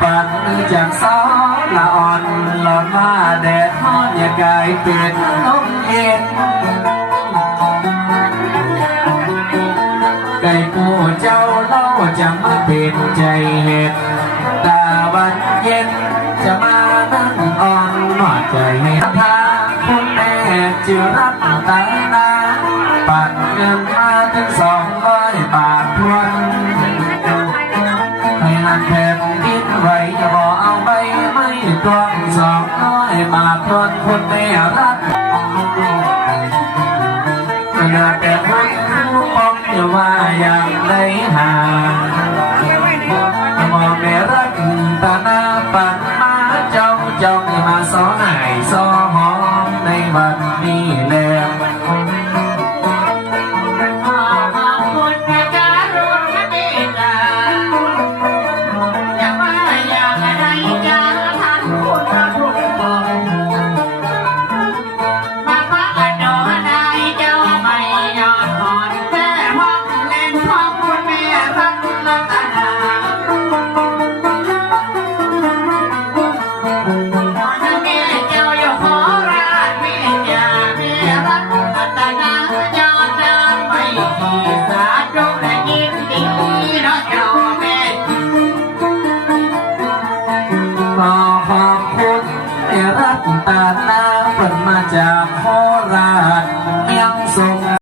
ปัดจากสาวละอ่อนหลอนมาแดดทอดอย่ากายเป็นลมเย็นไก่ปูเจ้าเล่าจะมาเป็นใจเห็ดตาวันเย็นจะมานั่งอ่อนหนอดใจให้ทาคุณแม่จะรับตั้งนาปัดเงินมาถึง200 บาททวนให้หันแผ่นดินไหวจะบอกเอาไปไม่ตวง200 บาททวนคุณแม่รักอยากแต่คนรู้ป้องจะว่าอย่างไรหามองแม่รักตาหน้าปัดมาจ้องมาสอหายสอหอมในวันนี้แล้วขอบคุณรักตาหน้าเปิดมาจากโคราช